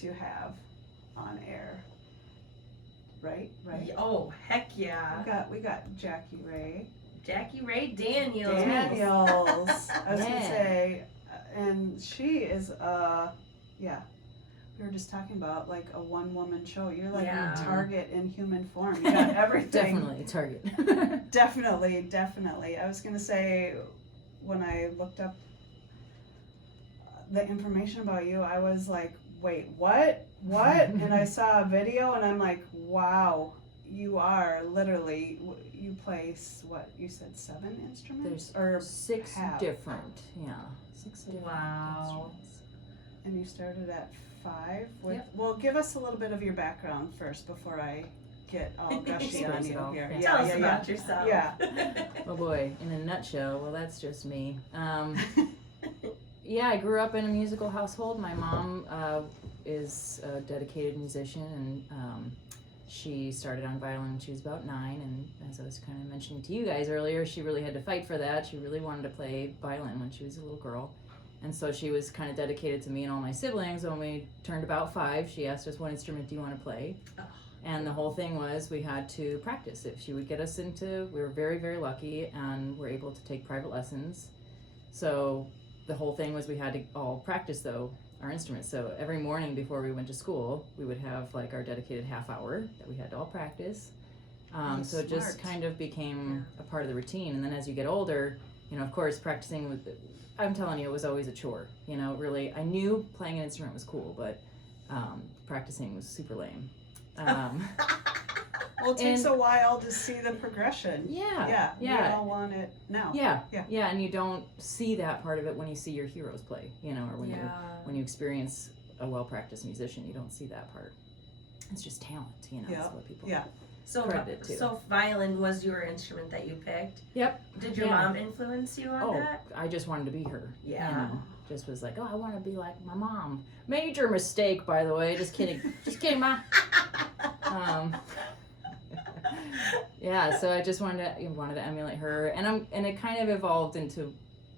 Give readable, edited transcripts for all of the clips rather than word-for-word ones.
to have on air. Right? Oh, heck yeah. We got Jackie Ray. Jackie Ray Daniels. Daniels. I was gonna say, and she is yeah. We were just talking about like a one-woman show. You're like Target in human form. You got everything. Definitely Target. Definitely. I was gonna say, when I looked up the information about you, I was like, wait, what? And I saw a video, and I'm like, wow, you are literally, you play, what, you said 7 instruments? There's 6 have? different, 6 different instruments. And you started at 5? Yep. Well, give us a little bit of your background first before I get all gushy on you here. Tell us about yourself. Yeah. Oh boy, in a nutshell, well, that's just me. Yeah, I grew up in a musical household. My mom is a dedicated musician, and she started on violin when she was about 9, and as I was kind of mentioning to you guys earlier, she really had to fight for that. She really wanted to play violin when she was a little girl, and so she was kind of dedicated to me and all my siblings. When we turned about 5, she asked us, what instrument do you want to play? And the whole thing was we had to practice. If she would get us into, we were very, very lucky and were able to take private lessons. So the whole thing was we had to all practice, though, our instruments. So every morning before we went to school, we would have like our dedicated half hour that we had to all practice. So it just kind of became a part of the routine. And then as you get older, of course, practicing with, I'm telling you, it was always a chore. Really, I knew playing an instrument was cool, but practicing was super lame. Well, it takes a while to see the progression. Yeah. We all want it now. Yeah, and you don't see that part of it when you see your heroes play, or when you experience a well-practiced musician, you don't see that part. It's just talent, That's what people credit to. So violin was your instrument that you picked? Yep. Did your mom influence you on that? I just wanted to be her. Yeah. Just was like, I want to be like my mom. Major mistake, by the way. Just kidding. Just kidding, Ma. So I just wanted to emulate her, and it kind of evolved into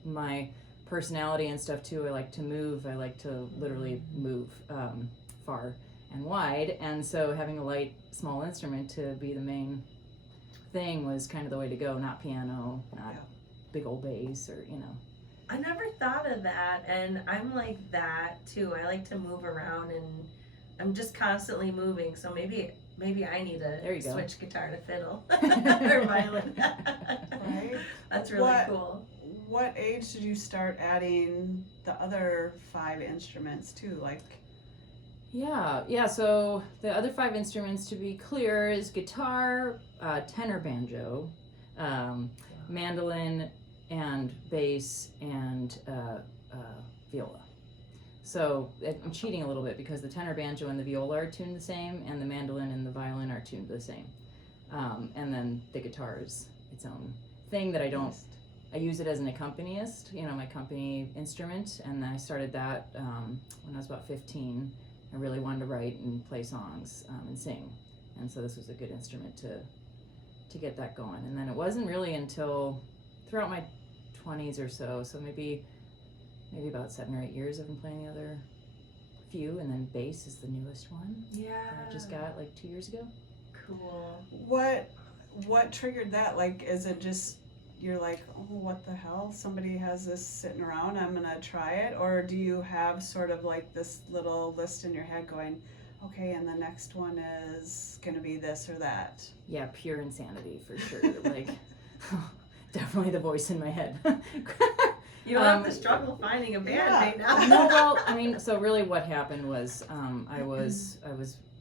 my personality and stuff too. I like to move. I like to literally move far and wide, and so having a light, small instrument to be the main thing was kind of the way to go. Not piano, not big old bass, or I never thought of that, and I'm like that too. I like to move around, and I'm just constantly moving. So maybe I need to switch guitar to fiddle or violin. Right? That's really cool. What age did you start adding the other 5 instruments too? Like, so the other 5 instruments, to be clear, is guitar, tenor banjo, mandolin, and bass, and viola. So I'm cheating a little bit because the tenor banjo and the viola are tuned the same, and the mandolin and the violin are tuned the same. And then the guitar is its own thing that I use it as an accompanist, my company instrument, and I started that when I was about 15. I really wanted to write and play songs and sing, and so this was a good instrument to get that going. And then it wasn't really until throughout my 20s or so maybe about 7 or 8 years I've been playing the other few, and then bass is the newest one. Yeah. That I just got like 2 years ago. Cool. What triggered that? Like, is it just you're like, oh, what the hell? Somebody has this sitting around, I'm gonna try it? Or do you have sort of like this little list in your head going, okay, and the next one is gonna be this or that? Yeah, pure insanity for sure. Like, definitely the voice in my head. You don't have to struggle finding a band right now. No, well, so really what happened was I was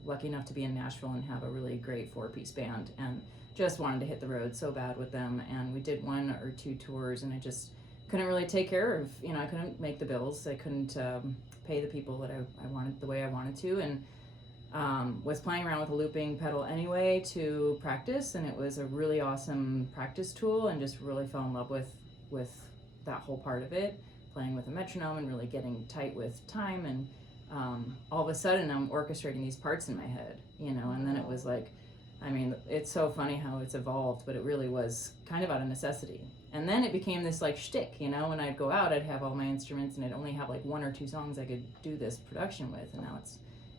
lucky enough to be in Nashville and have a really great 4-piece band, and just wanted to hit the road so bad with them, and we did 1 or 2 tours, and I just couldn't really take care of, I couldn't make the bills. I couldn't pay the people that I wanted the way I wanted to, and was playing around with a looping pedal anyway to practice, and it was a really awesome practice tool, and just really fell in love with that whole part of it, playing with a metronome and really getting tight with time, and all of a sudden I'm orchestrating these parts in my head, and then it was like, it's so funny how it's evolved, but it really was kind of out of necessity. And then it became this like shtick, when I'd go out, I'd have all my instruments, and I'd only have like 1 or 2 songs I could do this production with, and now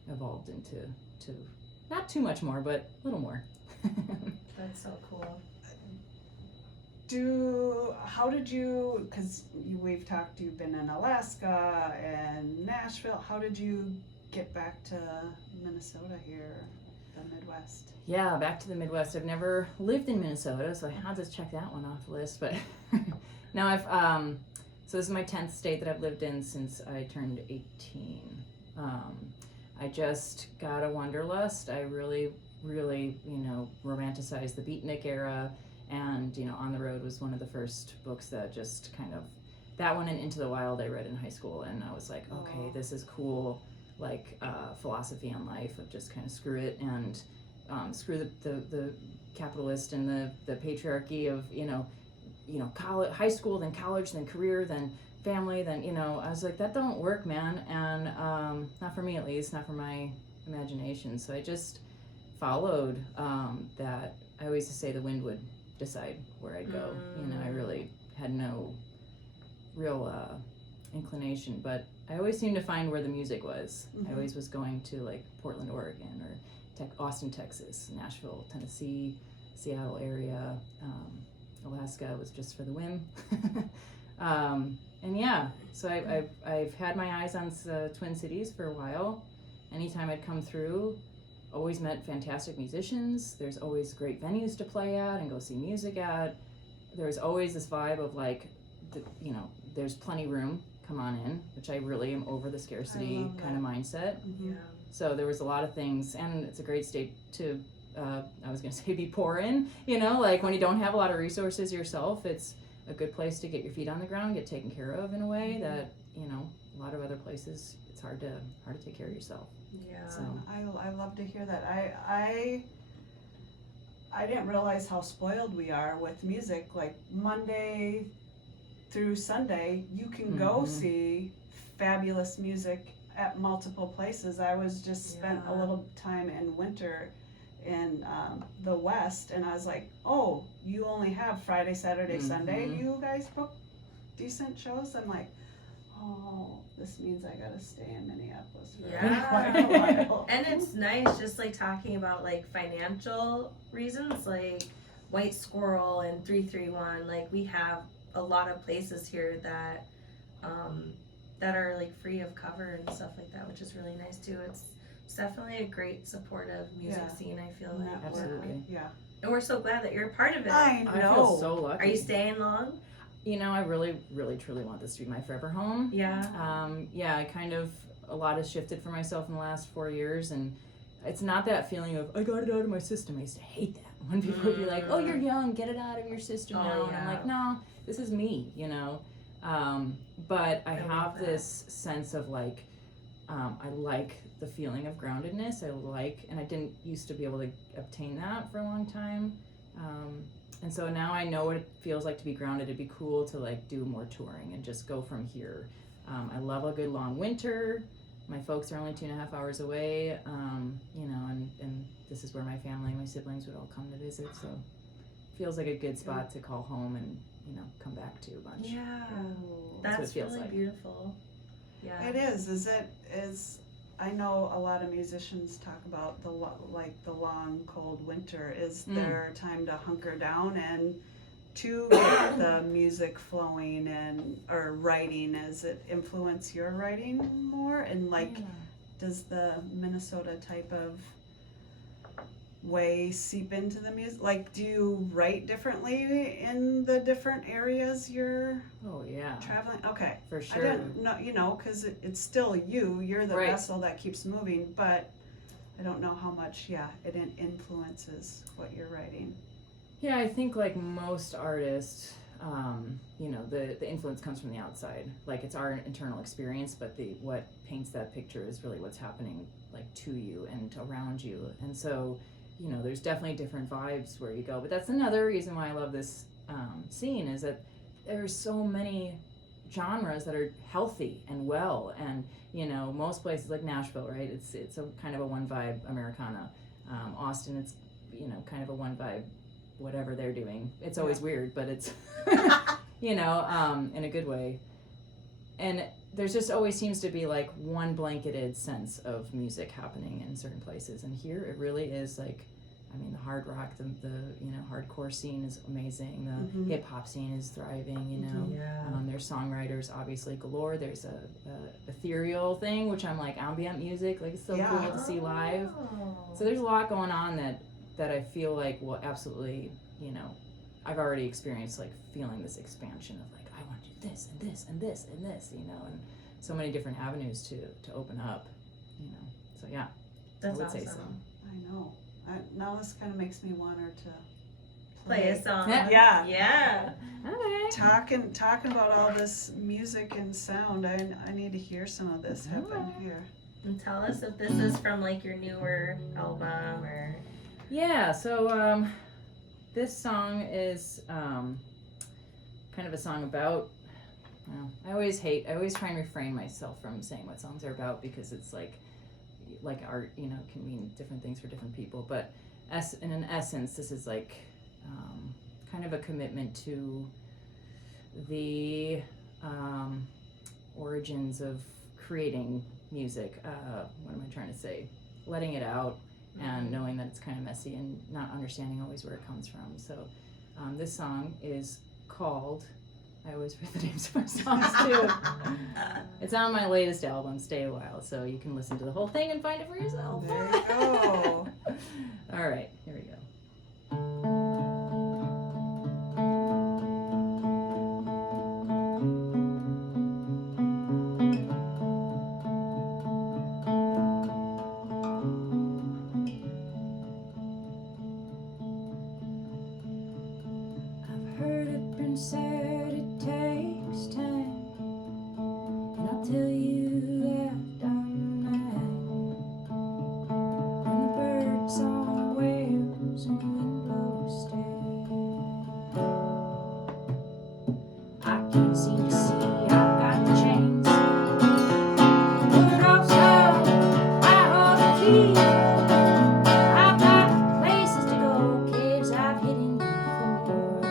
evolved into not too much more, but a little more. That's so cool. How did you, because we've talked, you've been in Alaska and Nashville, how did you get back to Minnesota here, the Midwest? Yeah, back to the Midwest. I've never lived in Minnesota, so I had to check that one off the list. But now so this is my 10th state that I've lived in since I turned 18. I just got a wanderlust. I really, really, romanticized the beatnik era. And, On the Road was one of the first books that just kind of, that one and Into the Wild I read in high school. And I was like, okay, this is cool, philosophy on life of just kind of screw it and screw the capitalist and the patriarchy of, college, high school, then college, then career, then family, then, I was like, that don't work, man. And not for me, at least, not for my imagination. So I just followed that. I always used to say the wind would decide where I'd go. I really had no real inclination, but I always seemed to find where the music was. I always was going to Portland, Oregon, or Austin, Texas, Nashville, Tennessee, Seattle area. Alaska was just for the whim. And yeah, so I've had my eyes on the Twin Cities for a while. Anytime I'd come through, always met fantastic musicians. There's always great venues to play at and go see music at. There's always this vibe of there's plenty room, come on in, which I really am over the scarcity kind of mindset. Yeah. So there was a lot of things, and it's a great state to, I was gonna say be poor in, when you don't have a lot of resources yourself, it's a good place to get your feet on the ground, get taken care of in a way that, a lot of other places, it's hard to take care of yourself. Yeah. So I love to hear that. I didn't realize how spoiled we are with music. Like Monday through Sunday, you can go see fabulous music at multiple places. I was just spent a little time in winter in the West, and I was like, oh, you only have Friday, Saturday, Sunday. You guys book decent shows? I'm like, oh, this means I gotta stay in Minneapolis for quite a while. And it's nice just talking about financial reasons, White Squirrel and 331. We have a lot of places here that that are free of cover and stuff like that, which is really nice too. It's definitely a great supportive music scene, I feel like. Absolutely. Yeah. And we're so glad that you're a part of it. I know. I feel so lucky. Are you staying long? I really, really, truly want this to be my forever home. Yeah. I kind of, a lot has shifted for myself in the last 4 years, and it's not that feeling of, I got it out of my system. I used to hate that when people would be like, oh, you're young, get it out of your system now. And I'm like, no, this is me, But I have this sense of I like the feeling of groundedness. And I didn't used to be able to obtain that for a long time. And so now I know what it feels like to be grounded. It'd be cool to do more touring and just go from here. I love a good long winter. My folks are only 2.5 hours away, and this is where my family, my siblings would all come to visit. So it feels like a good spot to call home and come back to a bunch. Yeah, That's what it feels really like. Beautiful. Yeah, it is. I know a lot of musicians talk about the long cold winter is their time to hunker down and to get the music flowing or writing. Does it influence your writing more? And does the Minnesota type of way seep into the music? Do you write differently in the different areas you're traveling? Okay. For I sure. didn't know, because it's still you're the Right. vessel that keeps moving, but I don't know how much it influences what you're writing. Yeah, I think most artists, the influence comes from the outside. It's our internal experience, but what paints that picture is really what's happening to you and around you. And so, there's definitely different vibes where you go. But that's another reason why I love this scene, is that there's so many genres that are healthy and well. And, most places like Nashville, right? It's a kind of a one vibe Americana. Austin, it's, kind of a one vibe whatever they're doing. It's always weird, but it's, in a good way. And there's just always seems to be like one blanketed sense of music happening in certain places, and here it really is like, I mean, the hard rock, the hardcore scene is amazing. The hip hop scene is thriving. There's songwriters obviously galore. There's a ethereal thing, which I'm like ambient music, like it's so cool to see live. So there's a lot going on that I feel like will absolutely, I've already experienced like feeling this expansion of like I want to do this and this and this and this, and so many different avenues to open up, So yeah, that's I would awesome. say so. I know. Now this kind of makes me want her to play a song. Yeah. Yeah. Okay. Talking about all this music and sound. I need to hear some of this happen here. And tell us if this is from like your newer album or. Yeah. So this song is kind of a song about. I always try and refrain myself from saying what songs are about because it's like art, can mean different things for different people. But in an essence, this is like kind of a commitment to the origins of creating music. What am I trying to say? Letting it out and knowing that it's kind of messy and not understanding always where it comes from. So this song is called, I always forget the names of my songs too. It's on my latest album, Stay a While, so you can listen to the whole thing and find it for yourself. There you go. All right, here we go. I've heard it been said it takes time, and I'll tell you I've done that. When the bird song wails and the wind blows still, I can't seem to see I've got the chains, but also I hold the key. I've got places to go, caves I've hidden before,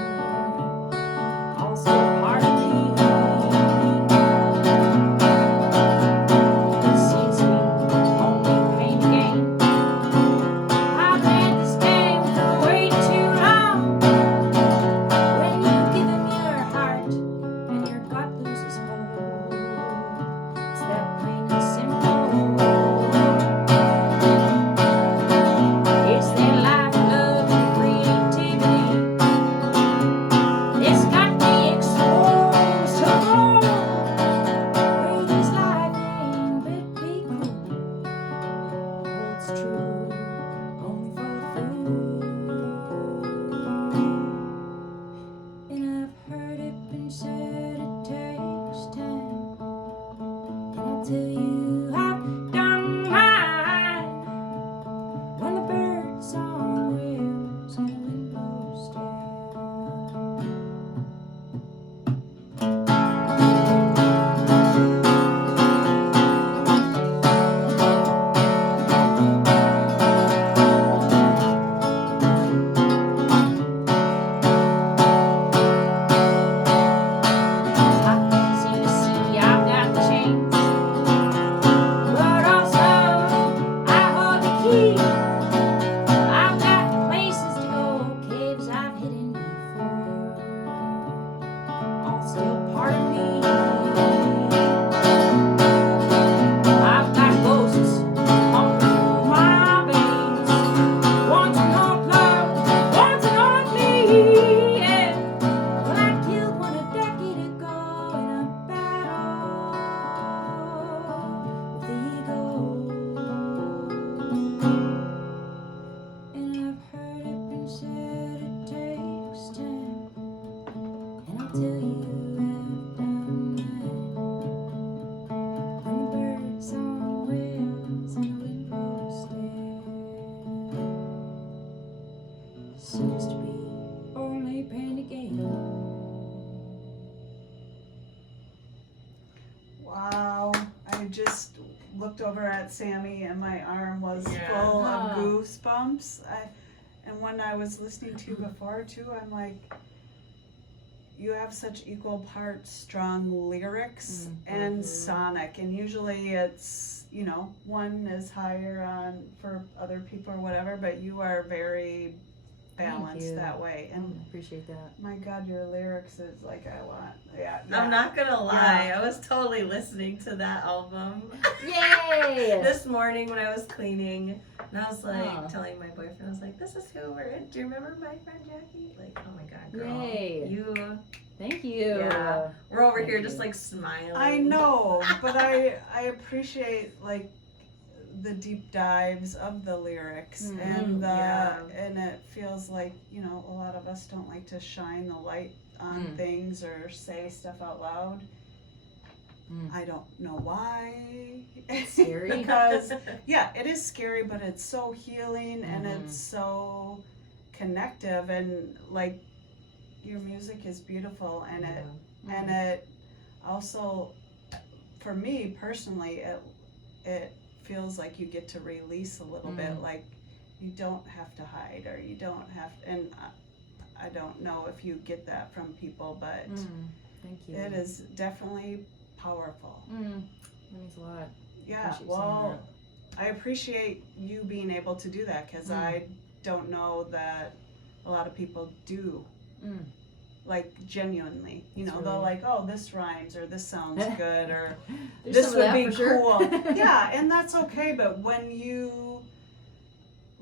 all still part of me. It seems to be only pain to gain. I've played this game for way too long. When you've given me your heart and your gut loses hold, it's that plain and simple. It's their life, love, and creativity. It's got me exposed to more. Praise lightning, but be cool. Holds true only for the fool. And I've heard it been said it takes time, and I'll tell you I've done mine. When the bird song wails and the wind blows still. I can see I've got the chains, but also I hold the key. I've got places to go, caves I've hidden before, all still part of me. I've got ghosts pumping through my veins, wanting hot love, wanting hot me. Yeah. Well, I killed one a decade ago in a battle with ego. And I've heard it been said it takes time, and I'll tell you I've done mine. When the bird song wails and the wind blows still, seems to be only pain to gain. Wow. I just looked over at Sammy and my arm was Yeah. full Ah. of goosebumps. And when I was listening to you before too, I'm like, you have such equal parts strong lyrics and sonic, and usually it's, you know, one is higher on for other people or whatever, but you are very balanced that way. And I appreciate that. my God, your lyrics is like, I want, I'm not gonna lie, I was totally listening to that album. Yay! This morning when I was cleaning, and I was like telling my boyfriend, I was like, this is who we're in. Do you remember my friend Jackie? Like, oh my God, girl. Yay. Thank you. Yeah. We're over here just like smiling. I know, but I appreciate like the deep dives of the lyrics and and it feels like, you know, a lot of us don't like to shine the light on things or say stuff out loud. I don't know why. It's scary. Because it is scary, but it's so healing and it's so connective, and like your music is beautiful, and it also, for me personally, it feels like you get to release a little bit, like you don't have to hide, or you don't have to, and I don't know if you get that from people, but thank you. it is definitely powerful. That means a lot. Yeah, well, I appreciate you being able to do that, because I don't know that a lot of people do. Like genuinely, you know, they'll like, oh, this rhymes, or this sounds good, or this would be cool. Yeah, and that's okay, but when you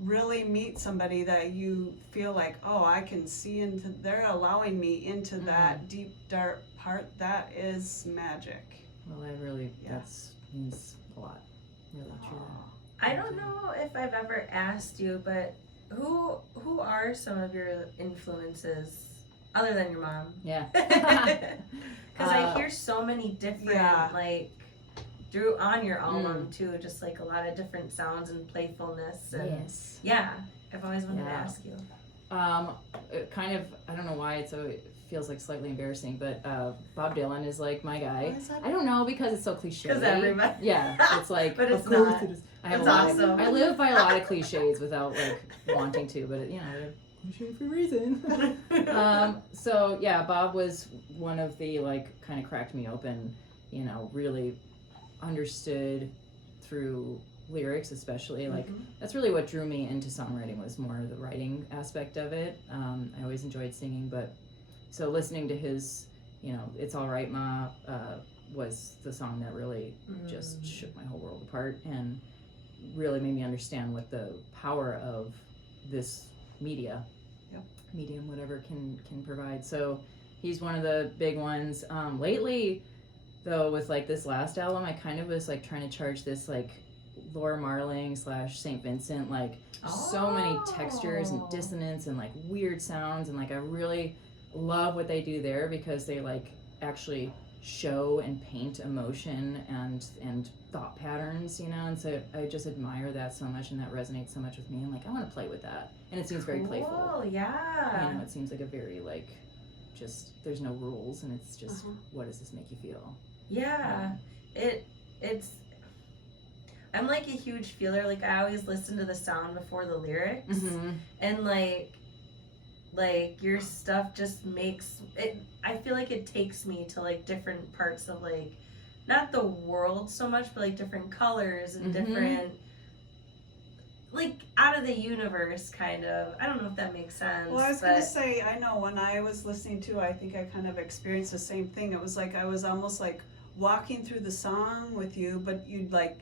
really meet somebody that you feel like, oh, I can see into, they're allowing me into that deep, dark part, that is magic. Well, that means a lot. Really, truly. I don't know if I've ever asked you, but who are some of your influences other than your mom? Yeah. Because I hear so many different, like, on your album too, just like a lot of different sounds and playfulness. And yeah, I've always wanted to ask you. Kind of, I don't know why it feels like slightly embarrassing, but Bob Dylan is like my guy. I don't know, because it's so cliche. Because everybody. Yeah, it's like, but it's not. It's awesome. I live by a lot of cliches without like wanting to, but you know, they're cliche for a reason. So yeah, Bob was one of the, like, kind of cracked me open, you know, really understood through lyrics, especially, like that's really what drew me into songwriting, was more the writing aspect of it. I always enjoyed singing, but so listening to his, you know, It's All Right Ma, was the song that really just shook my whole world apart, and really made me understand what the power of this medium, whatever, can provide. So he's one of the big ones. Lately, though, with like this last album, I kind of was like trying to charge this like Laura Marling / St. Vincent, like so many textures and dissonance and like weird sounds, and like I really love what they do there, because they like actually show and paint emotion and thought patterns, you know, and so I just admire that so much, and that resonates so much with me. I'm like, I want to play with that, and it seems very playful. Yeah, you know, it seems like a very like, just there's no rules, and it's just what does this make you feel? Yeah, it's. I'm like a huge feeler. Like I always listen to the sound before the lyrics, and like your stuff just makes it. I feel like it takes me to like different parts of like, not the world so much, but like different colors and different, like out of the universe kind of. I don't know if that makes sense. Well, I was gonna say, I know when I was listening to, I think I kind of experienced the same thing. It was like I was almost like walking through the song with you, but you'd like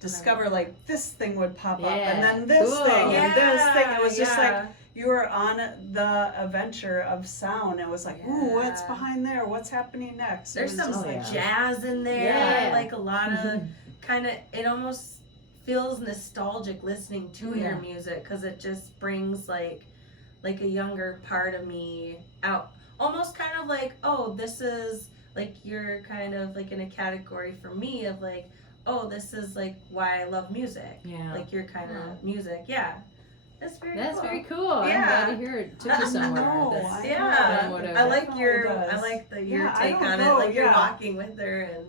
discover like this thing would pop up, and then this thing and this thing. It was just like you were on the adventure of sound. It was like, ooh, what's behind there? What's happening next? There's some like jazz in there, like a lot of kind of. It almost feels nostalgic listening to your music, because it just brings like a younger part of me out. Almost kind of like, oh, this is like you're kind of like in a category for me of like, oh, this is like why I love music. Yeah. Like your kind of music. Yeah. That's very cool. Yeah. I'm glad to hear it took you somewhere. I like your take on it. Like you're walking with her and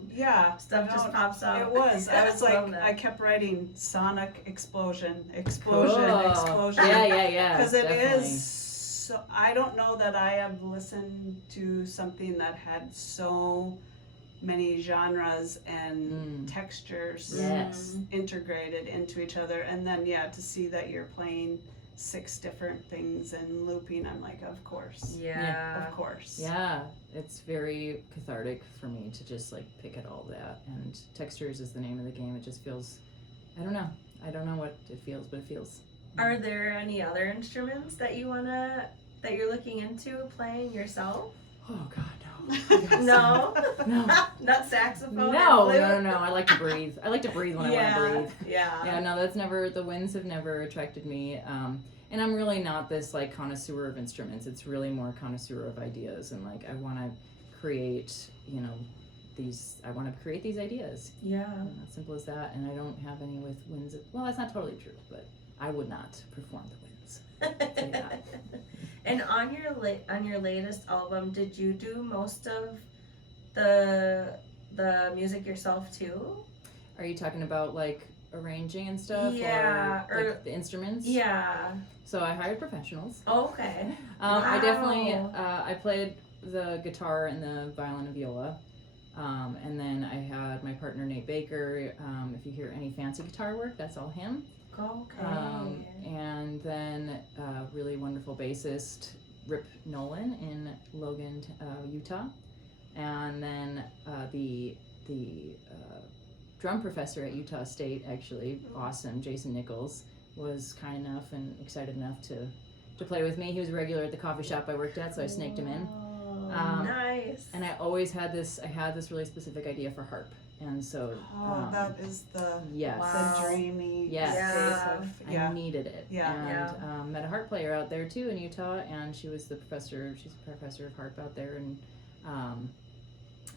stuff just pops out. It was. I was like, I kept writing sonic explosion. Yeah. Because it is so, I don't know that I have listened to something that had so many genres and textures Yes. integrated into each other, and then to see that you're playing 6 different things and looping, I'm like, of course. Yeah. Of course. Yeah, it's very cathartic for me to just like pick at all that. And textures is the name of the game. It just feels, I don't know what it feels, but it feels. Are there any other instruments that you're looking into playing yourself? Oh God, no. No? No. Not saxophone? No, or flute? no. I like to breathe. I like to breathe when I want to breathe. Yeah. Yeah, no, that's never, the winds have never attracted me. And I'm really not this like connoisseur of instruments. It's really more connoisseur of ideas. And like, I want to create, I want to create these ideas. Yeah. As simple as that. And I don't have any with winds. Well, that's not totally true, but I would not perform the winds. Say that. And on your latest album, did you do most of the music yourself too? Are you talking about like arranging and stuff? Yeah, or like the instruments? Yeah. So I hired professionals. Oh, okay. I definitely, Wow. I played the guitar and the violin and viola. And then I had my partner Nate Baker. If you hear any fancy guitar work, that's all him. Okay. And then really wonderful bassist Rip Nolan in Logan, Utah. And then the drum professor at Utah State, actually awesome, Jason Nichols, was kind enough and excited enough to play with me. He was a regular at the coffee shop I worked at, so I snaked him in. Nice. And I always had this really specific idea for harp. And so that is the yes. Wow. the dreamy Yes. space of, I needed it. Yeah. And met a harp player out there too in Utah, and she's a professor of harp out there, and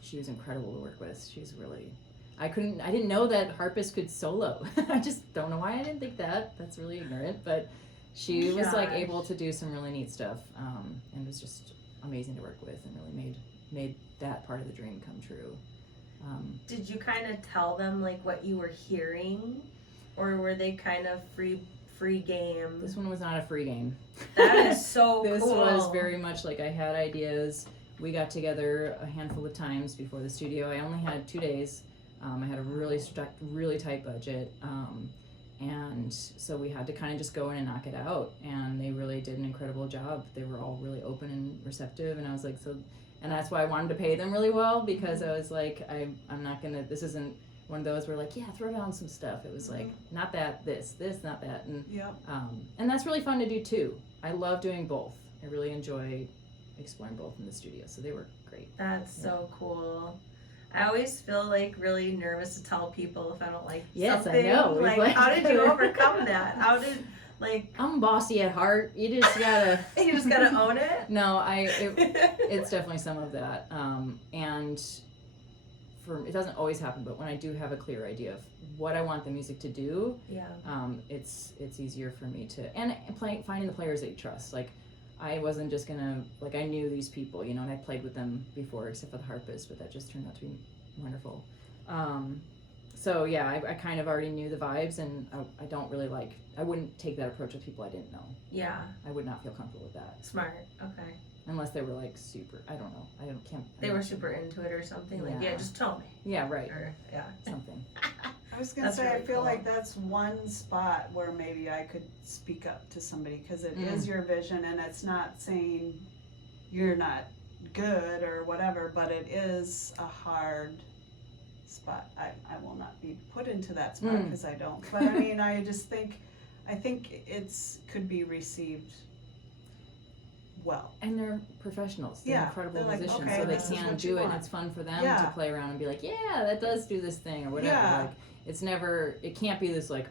she was incredible to work with. She's really, I didn't know that harpists could solo. I just don't know why I didn't think that. That's really ignorant, but she was like able to do some really neat stuff, and was just amazing to work with, and really made that part of the dream come true. Did you kind of tell them like what you were hearing, or were they kind of free game? This one was not a free game. That is so This cool. was very much like I had ideas. We got together a handful of times before the studio. I only had 2 days. I had a really tight budget. And so we had to kind of just go in and knock it out. And they really did an incredible job. They were all really open and receptive. And I was like, and that's why I wanted to pay them really well, because I was like, I'm not gonna, this isn't one of those where like, yeah, throw down some stuff. It was like, not that, this, not that. And, and that's really fun to do too. I love doing both. I really enjoy exploring both in the studio. So they were great. That's so cool. I always feel like really nervous to tell people if I don't like Yes, something. I know. Like, how did you overcome that? How did I'm bossy at heart. You just gotta. You just gotta own it. No, it's definitely some of that. And it doesn't always happen, but when I do have a clear idea of what I want the music to do, it's easier for me to finding the players that you trust. Like, I wasn't just gonna I knew these people, and I played with them before, except for the harpist, but that just turned out to be wonderful. So yeah, I kind of already knew the vibes, and I wouldn't take that approach with people I didn't know. Yeah. I would not feel comfortable with that. Smart. Okay. Unless they were like super, I don't know. They were super into it or something. Like, yeah, just tell me. Yeah, right. Or, yeah. Something. I was gonna say, really I feel cool. like that's one spot where maybe I could speak up to somebody, because it is your vision, and it's not saying you're not good or whatever, but it is a hard spot. I will not be put into that spot because I don't. But I mean, I think could be received well. And they're professionals. They're incredible they're like, musicians, okay, so they this is can what do you it, and want. it's fun for them Yeah. to play around and be like, yeah, that does do this thing or whatever. Yeah. Like, it's never, it can't be this like,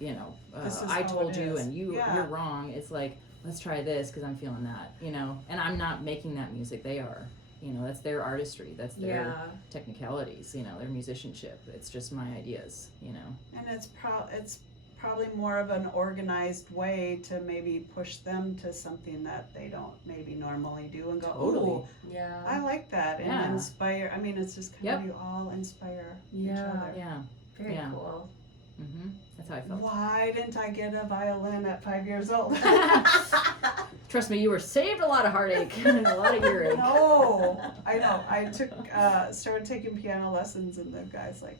This is I how told it you is. and you're wrong. It's like, let's try this because I'm feeling that, and I'm not making that music. They are, that's their artistry. That's their technicalities, their musicianship. It's just my ideas, And it's probably more of an organized way to maybe push them to something that they don't maybe normally do, and go, Totally. "Ooh, Yeah. I like that," and Yeah. inspire. I mean, it's just kind of you all inspire each other. Yeah. Very Yeah. cool. That's how I felt. Why didn't I get a violin at 5 years old? Trust me, you were saved a lot of heartache and a lot of earache. No, I know. I started taking piano lessons, and the guy's like,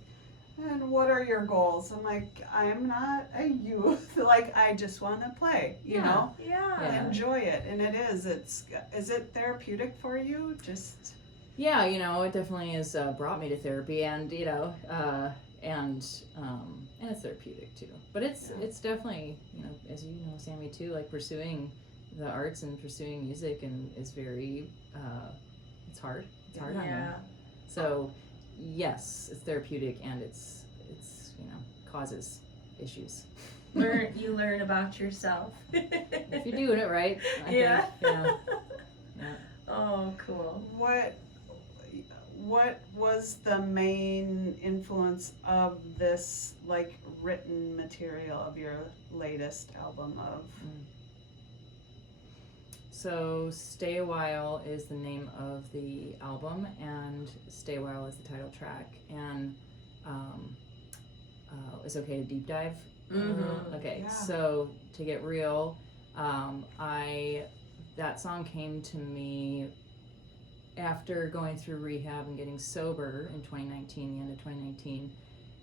"And what are your goals?" I'm like, "I'm not a youth. Like, I just want to play. You know, Yeah. enjoy it." And it is. Is it therapeutic for you? Just. Yeah, it definitely has brought me to therapy, and and it's therapeutic too. But it's definitely, as you know, Sammy too, like pursuing the arts and pursuing music and is very it's hard. It's hard on you. So yes, it's therapeutic, and it's causes issues. You learn about yourself. If you're doing it right. I think, yeah. Oh, cool. What was the main influence of this, like, written material of your latest album of? So Stay a While is the name of the album, and Stay a While is the title track, and it's okay to deep dive. Okay, Yeah. so to get real, that song came to me after going through rehab and getting sober in 2019, the end of 2019,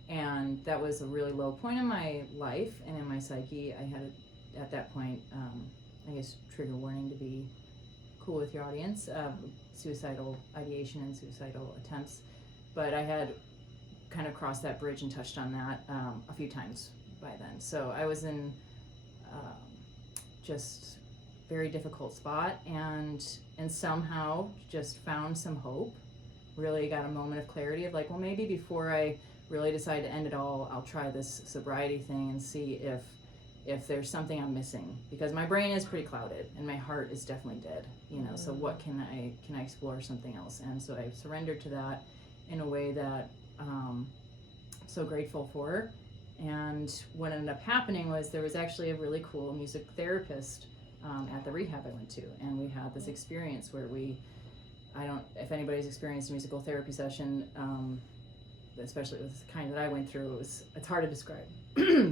and that was a really low point in my life and in my psyche. I had at that point, I guess, trigger warning to be cool with your audience, suicidal ideation and suicidal attempts, but I had kind of crossed that bridge and touched on that a few times by then. So I was in just very difficult spot, and somehow just found some hope. Really got a moment of clarity of like, well, maybe before I really decide to end it all, I'll try this sobriety thing and see if there's something I'm missing, because my brain is pretty clouded and my heart is definitely dead. So what can I explore something else? And so I surrendered to that in a way that I'm so grateful for. And what ended up happening was there was actually a really cool music therapist at the rehab I went to, and we had this experience where if anybody's experienced a musical therapy session, especially with the kind that I went through, it's hard to describe,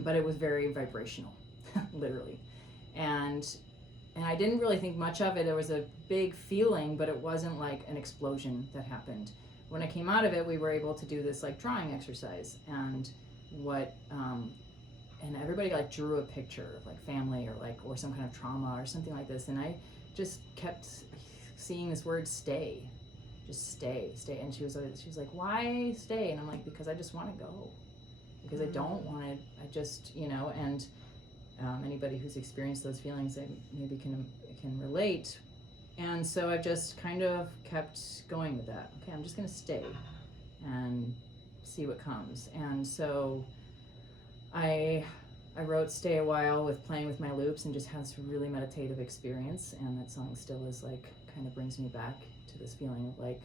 but it was very vibrational, literally. And I didn't really think much of it. There was a big feeling, but it wasn't like an explosion that happened. When I came out of it, we were able to do this like drawing exercise, and and everybody like drew a picture of like family or some kind of trauma or something like this, and I just kept seeing this word stay, just stay, and she was like, why stay? And I'm like, because I just want to go, because I don't want to, I just, and anybody who's experienced those feelings, I maybe can relate. And so I've just kind of kept going with that. Okay, I'm just going to stay and see what comes. And so I wrote Stay a While with playing with my loops and just had this really meditative experience. And that song still is like, kind of brings me back to this feeling of like,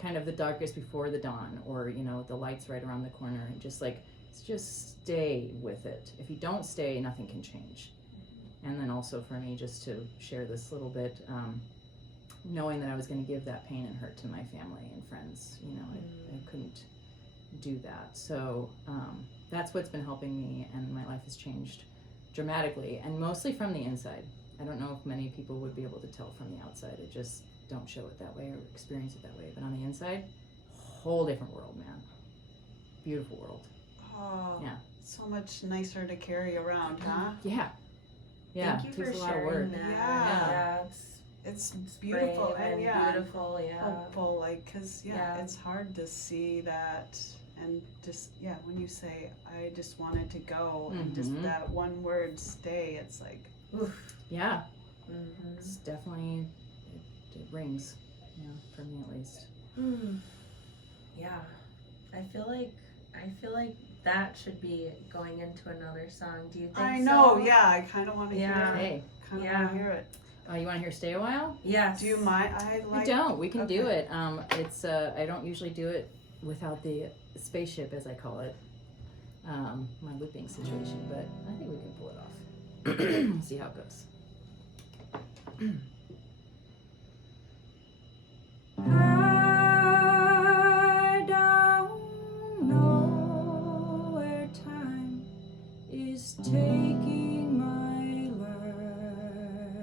kind of the darkest before the dawn, or, the light's right around the corner, and just stay with it. If you don't stay, nothing can change. And then also for me, just to share this little bit, knowing that I was going to give that pain and hurt to my family and friends, I couldn't do that. So that's what's been helping me, and my life has changed dramatically, and mostly from the inside. I don't know if many people would be able to tell from the outside. I just don't show it that way or experience it that way. But on the inside, whole different world, man. Beautiful world. Oh, yeah. So much nicer to carry around, huh? Yeah. Yeah. Thank you it takes for a lot of sharing work. that. Yeah. It's beautiful brave and beautiful, hopeful, like, cause it's hard to see that, and just when you say I just wanted to go, and just that one word stay, it's like, oof. Yeah. It's definitely it rings, for me at least. Yeah, I feel like that should be going into another song. Do you think? I know. So? Yeah, I kind of want to hear it. Hey. Kind of want to hear it. Oh, you want to hear Stay a While? Yes. Do you mind? We don't. We can do it. It's I don't usually do it without the spaceship, as I call it, my looping situation. But I think we can pull it off. See how it goes. I don't know where time is taking my life.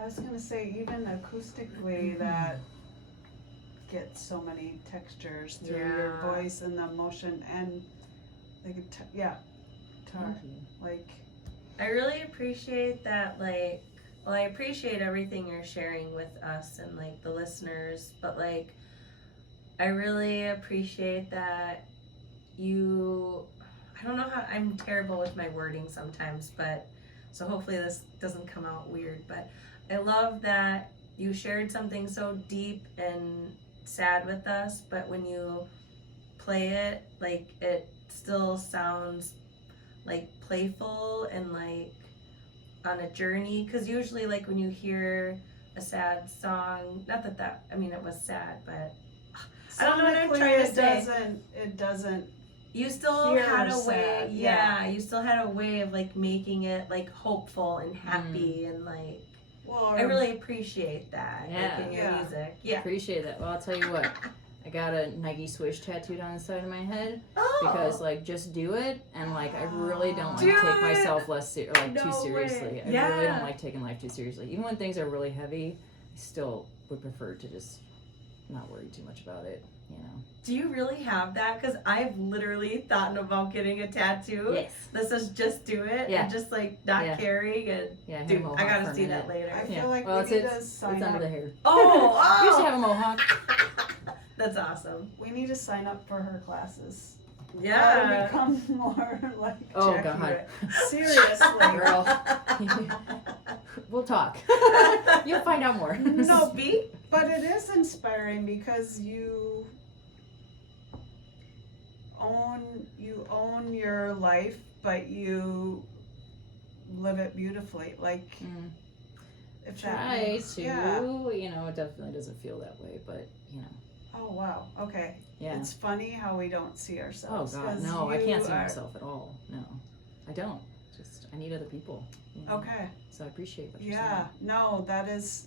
I was gonna say, even acoustically, that gets so many textures through your Yeah. voice and the emotion and the guitar. Yeah, guitar. Like, I really appreciate that, like, well, I appreciate everything you're sharing with us and, like, the listeners, but, like, I really appreciate that I don't know how, I'm terrible with my wording sometimes, but, so hopefully this doesn't come out weird, but I love that you shared something so deep and sad with us, but when you play it, like, it still sounds like playful and like on a journey, because usually like when you hear a sad song, not that I mean it was sad, but I don't know what I'm sonically, trying to say. It doesn't. You still Hear had a way, sad, yeah, you still had a way of like making it like hopeful and happy and like, Well, I really appreciate that, Yeah. like in your Yeah. music. Yeah. Appreciate that. Well, I'll tell you what. I got a Nike Swish tattooed on the side of my head Oh. because, like, just do it, and like I really don't like Do take it! myself No too seriously. way. I really Yeah. don't like taking life too seriously. Even when things are really heavy, I still would prefer to just not worry too much about it. You know. Do you really have that? Because I've literally thought about getting a tattoo. Yes. That says just do it Yeah. and just like not Yeah. caring and Yeah. have a dude, mohawk I for gotta a see that minute. later. I feel Yeah. like Well, we it's need to it's sign under up. the hair. Oh, I used to have a mohawk. That's awesome. We need to sign up for her classes. how to become more like Oh, Jackie God. Ray. Seriously. Girl. We'll talk. You'll find out more. No, Speak. but it is inspiring because you own your life, but you live it beautifully. Like, if that Try makes, to, yeah. you know, it definitely doesn't feel that way, but, you know. Oh, wow. Okay. Yeah. It's funny how we don't see Oh, ourselves. God, 'cause no, I you can't see are- myself at all. No, I don't. Just, I need other people. You know? Okay. So I appreciate what you're Yeah. No, that is,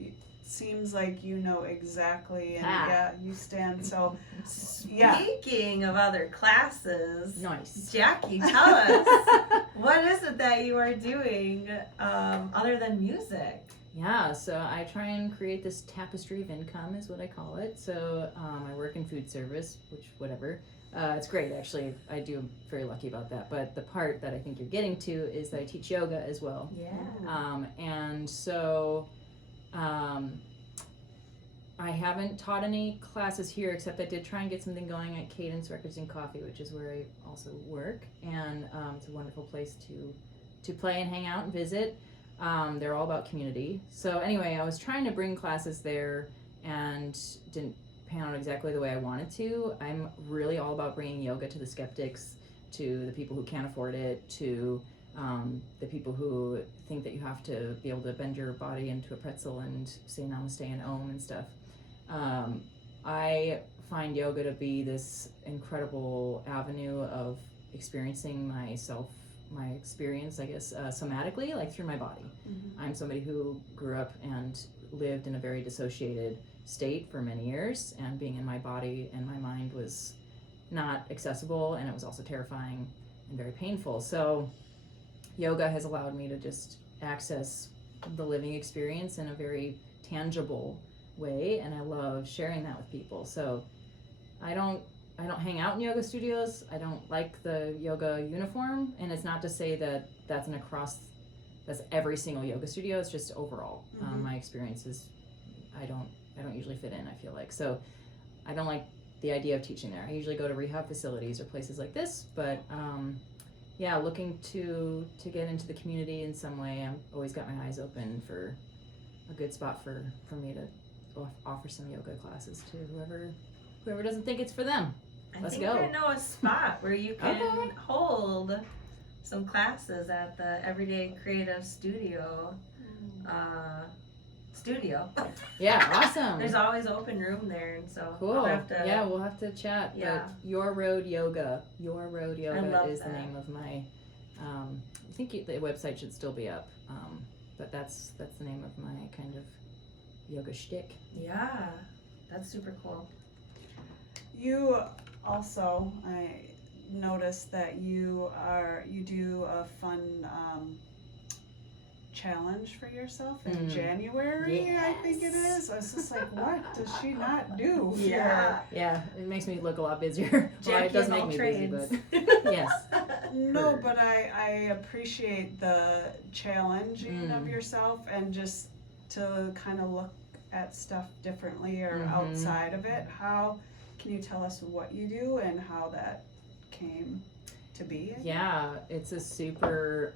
it seems like you know exactly, and Ah. yeah, you stand so, yeah. Speaking of other classes, saying. Nice. Jackie, tell us, what is it that you are doing other than music? Yeah, so I try and create this tapestry of income, is what I call it. So I work in food service, which, whatever. It's great, actually. I do, I'm very lucky about that. But the part that I think you're getting to is that I teach yoga as well. Yeah. And so I haven't taught any classes here, except I did try and get something going at Cadence Records and Coffee, which is where I also work. And it's a wonderful place to play and hang out and visit. They're all about community. So anyway, I was trying to bring classes there and didn't pan out exactly the way I wanted to. I'm really all about bringing yoga to the skeptics, to the people who can't afford it, to the people who think that you have to be able to bend your body into a pretzel and say namaste and om and stuff. I find yoga to be this incredible avenue of experiencing myself, my experience, I guess, somatically, like through my body. Mhm. I'm somebody who grew up and lived in a very dissociated state for many years, and being in my body and my mind was not accessible, and it was also terrifying and very painful. So yoga has allowed me to just access the living experience in a very tangible way, and I love sharing that with people. So I don't hang out in yoga studios. I don't like the yoga uniform, and it's not to say that that's every single yoga studio. It's just overall. Mhm. My experience is I don't usually fit in, I feel like. So I don't like the idea of teaching there. I usually go to rehab facilities or places like this, but yeah, looking to get into the community in some way. I've always got my eyes open for a good spot for me to offer some yoga classes to whoever doesn't think it's for them. Let's think go. I know a spot where you can Okay. hold some classes at the Everyday Creative Studio. Yeah, awesome. There's always open room there, and so Cool. I'll have to. Yeah, we'll have to chat. Yeah. But Your Road Yoga love is the that. name of my. I think the website should still be up, but that's the name of my kind of yoga shtick. Yeah, that's super cool. You also, I noticed that you do a fun challenge for yourself in January, I think it is. I was just like, what does she not do? Yeah. Yeah, it makes me look a lot busier. Well, it Jackie does of make all me trades. busy, but yes. No, Heard. but I appreciate the challenging of yourself and just to kind of look at stuff differently or outside of it. How can you tell us what you do and how that came to be? Yeah, it's a super.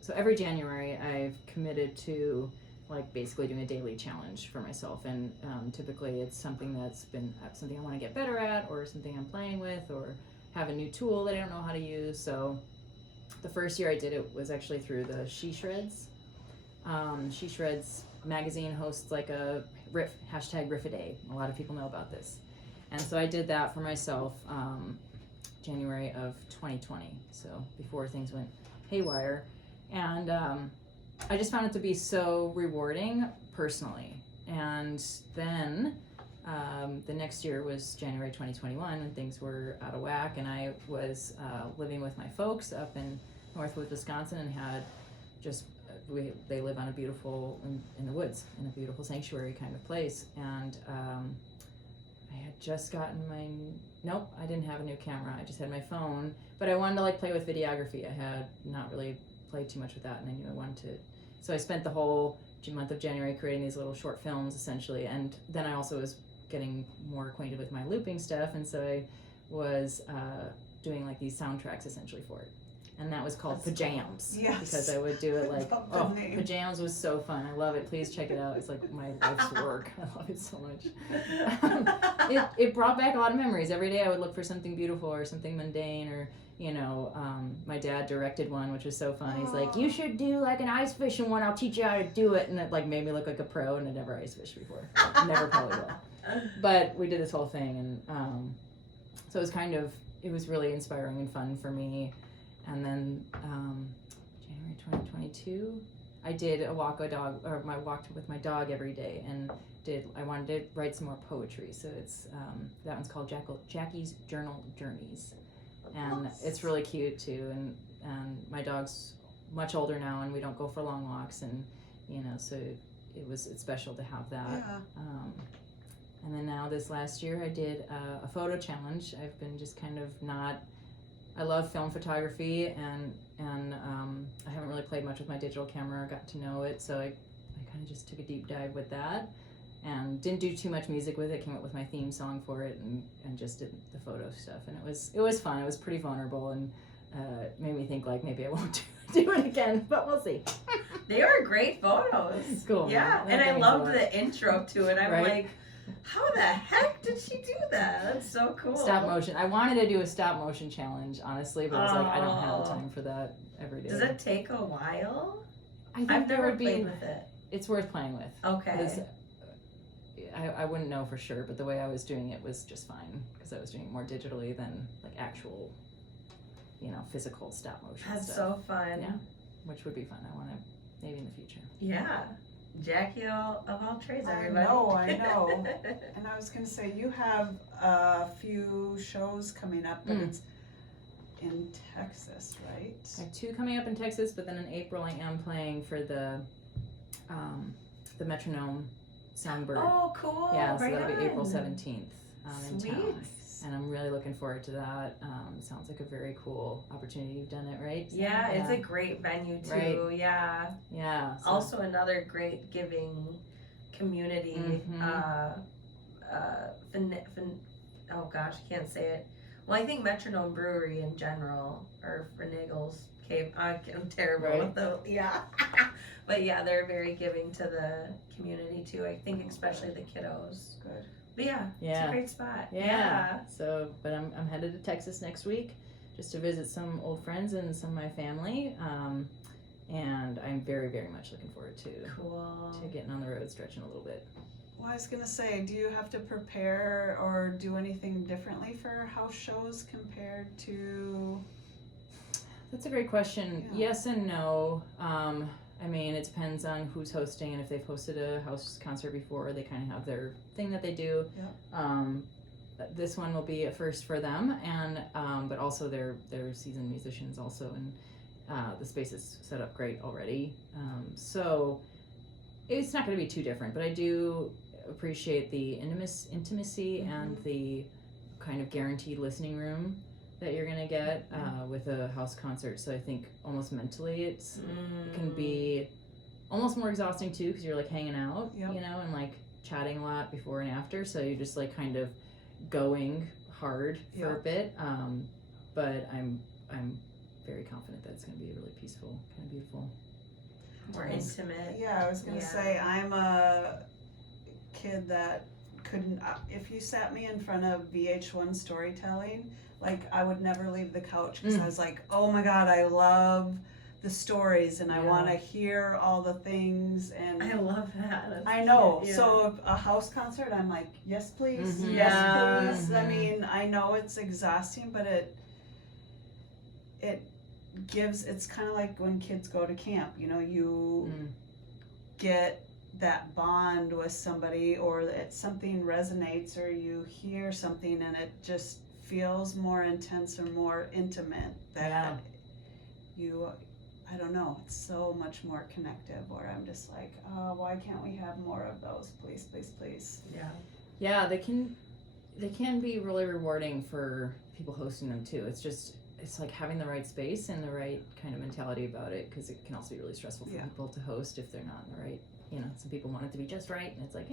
So every January I've committed to like basically doing a daily challenge for myself, and typically it's something that's been something I want to get better at, or something I'm playing with, or have a new tool that I don't know how to use. So the first year I did it was actually through the She Shreds. She Shreds magazine hosts like a #Riff-A-Day. A lot of people know about this. And so I did that for myself January of 2020, so before things went haywire. And I just found it to be so rewarding personally. And then the next year was January 2021, and things were out of whack, and I was living with my folks up in Northwood, Wisconsin, and had just they live on a beautiful in the woods, in a beautiful sanctuary kind of place. And I had just gotten I didn't have a new camera. I just had my phone, but I wanted to like play with videography. I had not really played too much with that, and I knew I wanted to. So I spent the whole month of January creating these little short films essentially, and then I also was getting more acquainted with my looping stuff, and so I was doing like these soundtracks essentially for it. And that was called Pajams. Yes. Because I would do it like, I love the name. Pajams was so fun. I love it. Please check it out. It's like my life's work. I love it so much. It brought back a lot of memories. Every day I would look for something beautiful or something mundane, or, you know, my dad directed one, which was so fun. He's like, you should do like an ice fishing one. I'll teach you how to do it. And it like made me look like a pro, and I'd never ice fished before. Never probably will. But we did this whole thing, and so it was kind of, it was really inspiring and fun for me. And then January 2022, I did a walk walked with my dog every day, and I wanted to write some more poetry. So it's that one's called Jackie's Journal Journeys, and it's really cute too. And my dog's much older now, and we don't go for long walks, and you know, so it's special to have that. Yeah. And then now this last year, I did a photo challenge. I've been just kind of I love film photography, and I haven't really played much with my digital camera or got to know it, so I kind of just took a deep dive with that, and didn't do too much music with it. Came up with my theme song for it, and just did the photo stuff, and it was fun. It was pretty vulnerable, and made me think like maybe I won't do it again, but we'll see. They were great photos. Cool. Yeah, and I loved the intro to it. I'm Right? like, how the heck did she do that? That's so cool. Stop motion. I wanted to do a stop motion challenge, honestly, but I was like, I don't have the time for that every day. Does it take a while? I think I've there never would be. played with it. It's worth playing with. Okay. I wouldn't know for sure, but the way I was doing it was just fine, because I was doing it more digitally than like actual, you know, physical stop motion That's stuff. so fun. Yeah, which would be fun. I want to maybe in the future. Yeah. Jackie of all trades, I everybody. I know. And I was going to say, you have a few shows coming up, but it's in Texas, right? I have 2 coming up in Texas, but then in April I am playing for the Metronome Soundbird. Oh, cool. Yeah, so right that'll be on. April 17th in Sweet. town. And I'm really looking forward to that. Sounds like a very cool opportunity. You've done it, right? So, Yeah, it's a great venue too. Right. Yeah. Yeah. So. Also another great giving community. Oh gosh, I can't say it. Well, I think Metronome Brewery in general, or Finagle's Cave. I'm terrible with the but yeah, they're very giving to the community too. I think especially the kiddos. Good. But yeah, it's a great spot. Yeah. So, but I'm headed to Texas next week just to visit some old friends and some of my family. And I'm very, very much looking forward to getting on the road, stretching a little bit. Well, I was going to say, do you have to prepare or do anything differently for house shows compared to... That's a great question. Yeah. Yes and no. I mean, it depends on who's hosting, and if they've hosted a house concert before, they kind of have their thing that they do. Yeah. This one will be a first for them, and but also they're seasoned musicians also, and the space is set up great already. So it's not going to be too different, but I do appreciate the intimacy and the kind of guaranteed listening room that you're gonna get with a house concert. So I think almost mentally it can be almost more exhausting too, because you're like hanging out, you know, and like chatting a lot before and after. So you're just like kind of going hard for a bit. But I'm very confident that it's gonna be really peaceful, kind of beautiful, more intimate. Yeah, I was gonna say, I'm a kid that couldn't. If you sat me in front of VH1 storytelling, like I would never leave the couch, because I was like, oh my god, I love the stories and I want to hear all the things, and I love that. I know. Yeah. So a house concert, I'm like, yes please, Mhm. yes please. I mean, I know it's exhausting, but it gives. It's kind of like when kids go to camp. You know, you get that bond with somebody, or something resonates, or you hear something and it just feels more intense or more intimate, that I don't know, it's so much more connective, where I'm just like, oh, why can't we have more of those, please, please, please. Yeah, they can be really rewarding for people hosting them too. It's like having the right space and the right kind of mentality about it, because it can also be really stressful for people to host if they're not in the right, you know, some people want it to be just right, and it's like,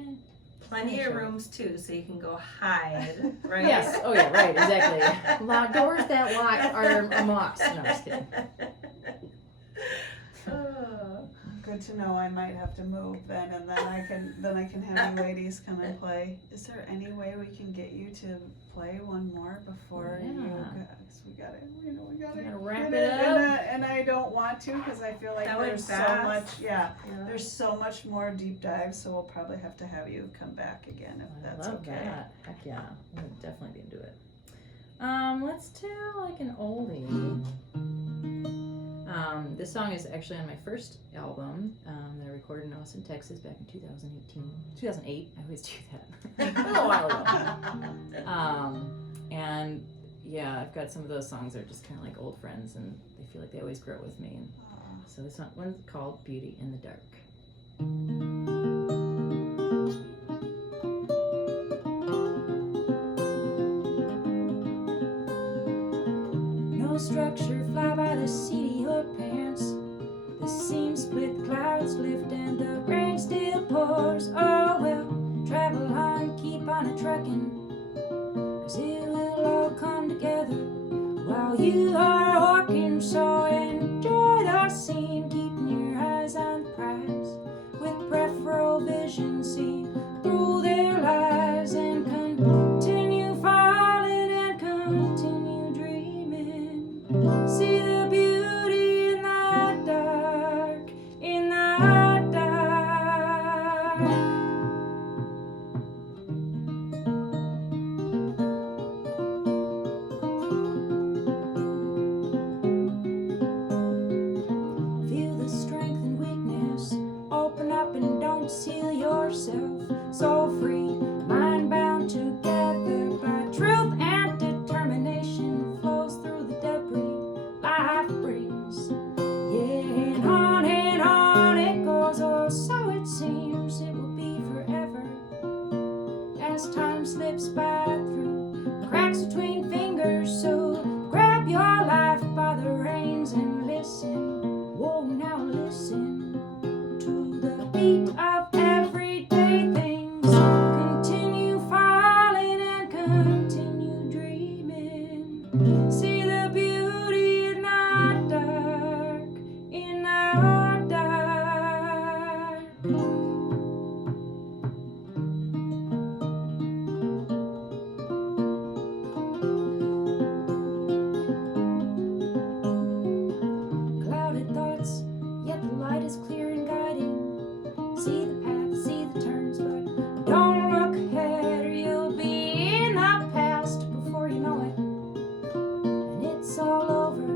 Plenty of rooms too, so you can go hide, right? Yes. Oh yeah. Right. Exactly. Doors that lock are a must. No, I'm just kidding. Oh. Good to know. I might have to move then, and then I can have you ladies come and play. Is there any way we can get you to play one more before you? Cause we gotta wrap get it up. And I don't want to because I feel like That went there's so fast. much. Yeah, Yeah. there's so much more deep dive. So we'll probably have to have you come back again if that's I love okay. that. Heck yeah. I'm gonna definitely be into it. Let's do like an oldie. This song is actually on my first album that I recorded in Austin, Texas back in 2008. I always do that. A little while ago. And yeah, I've got some of those songs that are just kind of like old friends, and they feel like they always grow with me. And so this one's called Beauty in the Dark. No structure, fly by the seat of your pants. The seams split, the clouds lift, and the rain still pours. Oh well, travel on, keep on a trucking, 'cause it will all come together while you are walking. So enjoy the scene, keeping your eyes on the prize. With peripheral vision, see through their lies and continue falling and continue dreaming. See the beauty in the dark, in the dark. Feel the strength and weakness, open up and don't seal yourself. So free, mind bound together by truth and determination, flows through the debris life brings. Yeah, and on it goes, oh so it seems it will be forever. As time slips by through cracks between fingers, so grab your life by the reins and listen. Whoa, now listen to the beat of everyday things. Continue falling and continue dreaming. See the beauty in the dark, in the dark. Clouded thoughts, yet the light is clear and guiding. See the path, see the turns, but don't look ahead or you'll be in the past before you know it. And it's all over.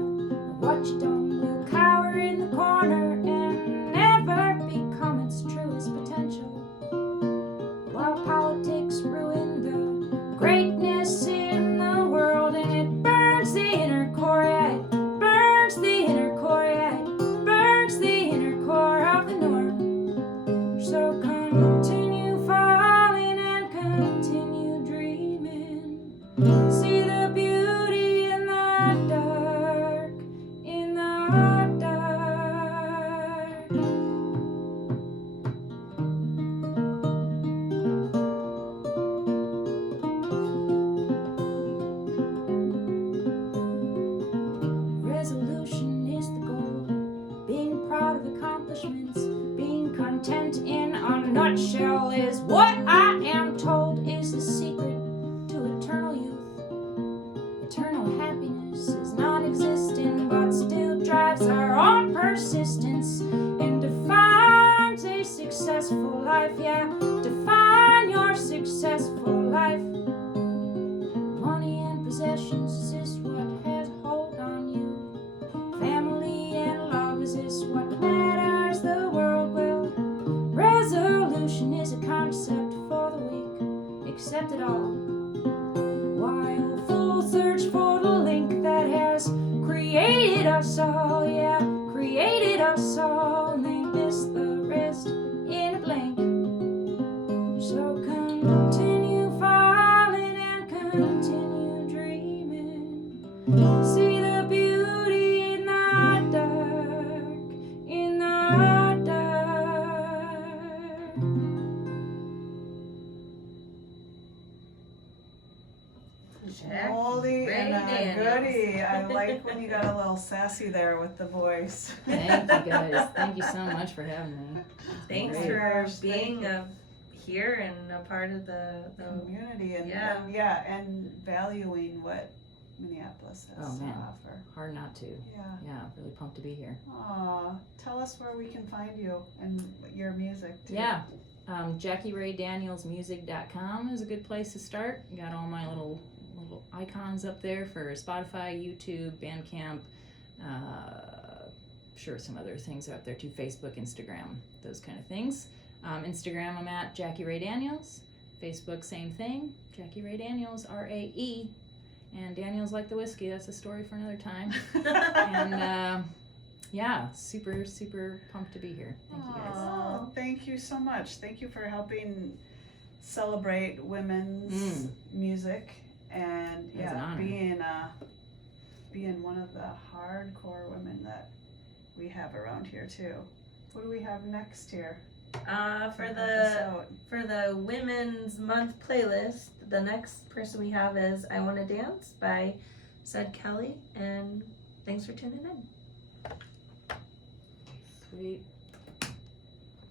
What you done will cower in the corner and never become its truest potential. While politics ruin the greatness in the world, and it burns the inner core, yeah, it burns the inner core, yeah, it burns the inner core of the norm. So continue falling and continue dreaming. See the beauty in the dark, in the dark. Resolution is the goal. Being proud of accomplishments, being content in a nutshell is what I am told is the secret to eternal youth. Eternal happiness is non-existent, but still drives our own persistence and defines a successful life. Yeah, define your successful life. Money and possessions, is this what has hold on you? Family and love, is this what matters the world? Well, resolution is a concept for the weak. Accept it all. While fools search for the link that has created us all, yeah, created us all, and they miss the rest in a blink. So continue falling and continue dreaming. See the beauty in the dark, in the dark. sassy there with the voice. Thank you guys. Thank you so much for having me. Thanks Great. for Gosh, being thank here and a part of the community and Yeah. and valuing what Minneapolis has Oh, to man. offer. Hard not to. Yeah. Yeah, really pumped to be here. Aw, tell us where we can find you and your music too. Yeah. JackieRayDanielsMusic.com is a good place to start. You got all my little icons up there for Spotify, YouTube, Bandcamp. Sure, some other things are up there too. Facebook, Instagram, those kind of things. Instagram, I'm at Jackie Ray Daniels. Facebook, same thing. Jackie Ray Daniels, RAE. And Daniels like the whiskey. That's a story for another time. And yeah, super, super pumped to be here. Thank you guys. Aw, thank you so much. Thank you for helping celebrate women's music and That's an honor. being one of the hardcore women that we have around here too. What do we have next here? for the Women's Month playlist, the next person we have is I Wanna Dance by Said Kelly, and thanks for tuning in. Sweet.